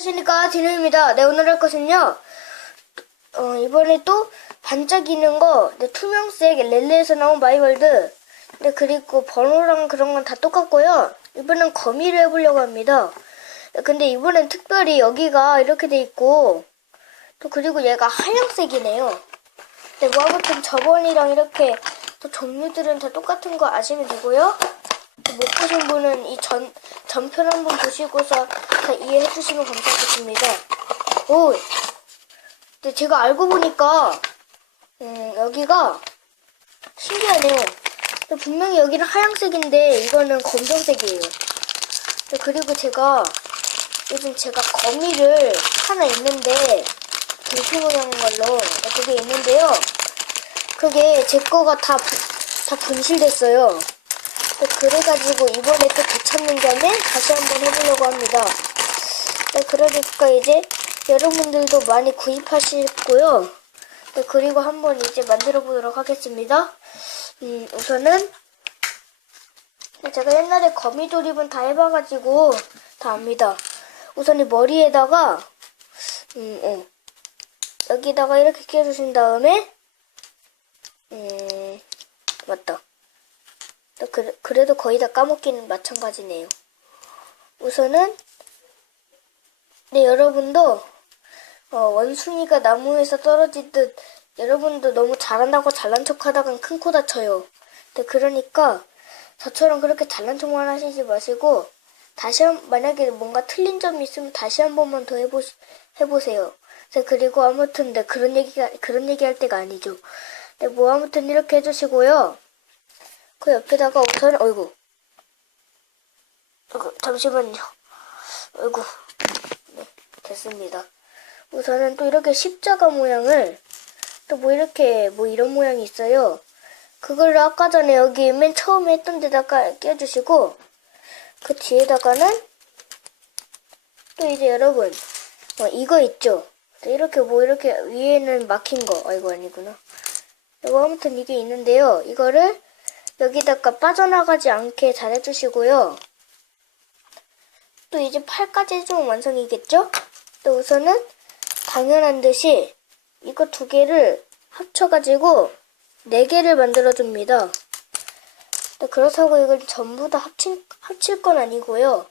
안녕하십니까 디노입니다. 네 오늘 할 것은요. 어, 이번에 또 반짝이는 거 네, 투명색 렐레에서 나온 마이월드 네 그리고 번호랑 그런 건 다 똑같고요. 이번엔 거미를 해보려고 합니다. 네, 근데 이번엔 특별히 여기가 이렇게 돼 있고 또 그리고 얘가 하얀색이네요. 네, 뭐 아무튼 저번이랑 이렇게 또 종류들은 다 똑같은 거 아시면 되고요. 못 보신 분은 이 전, 전편 한번 보시고서 다 이해해 주시면 감사하겠습니다. 오! 근데 제가 알고 보니까, 음, 여기가 신기하네요. 분명히 여기는 하얀색인데, 이거는 검정색이에요. 네, 그리고 제가, 요즘 제가 거미를 하나 있는데, 불피 모양 걸로, 네, 그게 있는데요. 그게 제 거가 다, 분- 다 분실됐어요. 네, 그래가지고 이번에 또 되찾는 겸에 다시 한번 해보려고 합니다. 네, 그러니까 이제 여러분들도 많이 구입하시고요. 네, 그리고 한번 이제 만들어 보도록 하겠습니다. 음, 우선은 네, 제가 옛날에 거미 조립은 다 해봐가지고 다 압니다. 우선 이 머리에다가 음, 어. 여기다가 이렇게 끼워주신 다음에 음, 맞다. 또 그, 그래도 거의 다 까먹기는 마찬가지네요. 우선은 네 여러분도 어, 원숭이가 나무에서 떨어지듯 여러분도 너무 잘한다고 잘난 척하다간 큰 코 다쳐요. 네 그러니까 저처럼 그렇게 잘난 척만 하시지 마시고 다시 한 만약에 뭔가 틀린 점이 있으면 다시 한 번만 더 해보 해보세요. 네 그리고 아무튼 네 그런 얘기가 그런 얘기 할 때가 아니죠. 네 뭐 아무튼 이렇게 해주시고요. 그 옆에다가 우선 어이구. 어이구 잠시만요. 어이구. 네 됐습니다. 우선은 또 이렇게 십자가 모양을 또 뭐 이렇게 뭐 이런 모양이 있어요. 그걸 아까 전에 여기 맨 처음에 했던 데다가 끼워주시고 그 뒤에다가는 또 이제 여러분 어, 이거 있죠? 또 이렇게 뭐 이렇게 위에는 막힌 거. 아이고 아니구나. 이거 아무튼 이게 있는데요. 이거를 여기다가 빠져나가지 않게 잘 해주시고요. 또 이제 팔까지 해주면 완성이겠죠? 또 우선은 당연한 듯이 이거 두 개를 합쳐가지고 네 개를 만들어줍니다. 또 그렇다고 이걸 전부 다 합친, 합칠 건 아니고요.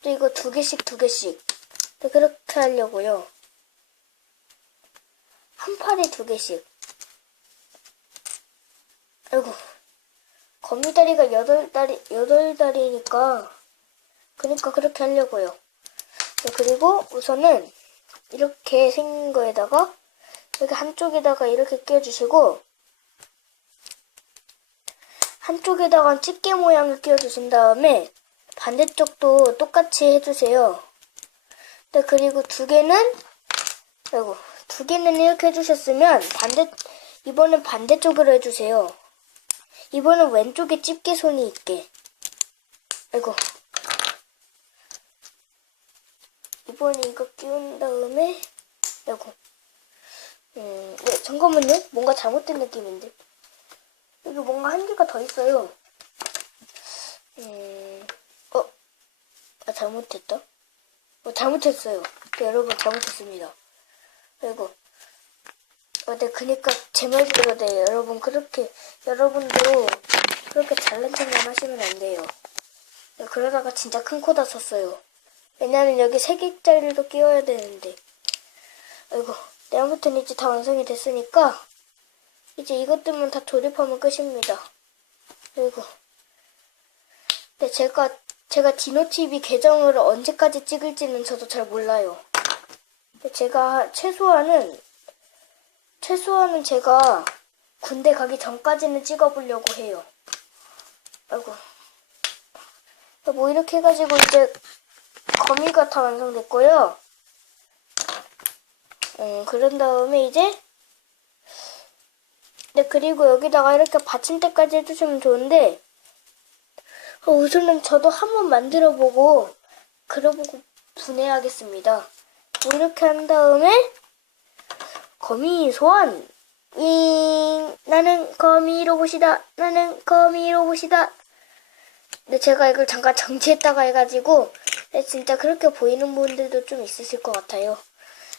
또 이거 두 개씩 두 개씩. 또 그렇게 하려고요. 한 팔에 두 개씩. 아이고. 거미다리가 여덟 다리 여덟 다리니까 그러니까 그렇게 하려고요. 네, 그리고 우선은 이렇게 생긴 거에다가 여기 한쪽에다가 이렇게 끼워주시고 한쪽에다가 집게 모양을 끼워주신 다음에 반대쪽도 똑같이 해주세요. 네, 그리고 두 개는 아이고 두 개는 이렇게 해주셨으면 반대 이번엔 반대쪽으로 해주세요. 이번엔 왼쪽에 집게 손이 있게. 아이고. 이번에 이거 끼운 다음에, 아이고. 음, 네, 잠깐만요. 뭔가 잘못된 느낌인데. 여기 뭔가 한 개가 더 있어요. 음, 어? 아, 잘못했다. 어, 잘못했어요. 네, 여러분, 잘못했습니다. 아이고. 어, 네, 그니까 제 말대로 네, 여러분 그렇게 여러분도 그렇게 잘난 척만 하시면 안 돼요. 네, 그러다가 진짜 큰 코 다쳤어요. 왜냐면 여기 세 개짜리도 끼워야 되는데. 아이고, 네, 아무튼 이제 다 완성이 됐으니까 이제 이것들만 다 조립하면 끝입니다. 아이고. 네, 제가 제가 디노TV 계정을 언제까지 찍을지는 저도 잘 몰라요. 네, 제가 최소한은 최소한은 제가 군대 가기 전까지는 찍어보려고 해요. 아이고. 뭐 이렇게 해가지고 이제 거미가 다 완성됐고요. 음, 그런 다음에 이제 네, 그리고 여기다가 이렇게 받침대까지 해주시면 좋은데 어, 우선은 저도 한번 만들어보고 그려보고 분해하겠습니다. 뭐 이렇게 한 다음에 거미 소환. 윙. 나는 거미 로봇이다. 나는 거미 로봇이다. 근데 제가 이걸 잠깐 정지했다가 해가지고 네, 진짜 그렇게 보이는 분들도 좀 있으실 것 같아요.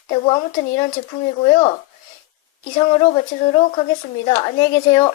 네, 뭐 아무튼 이런 제품이고요. 이상으로 마치도록 하겠습니다. 안녕히 계세요.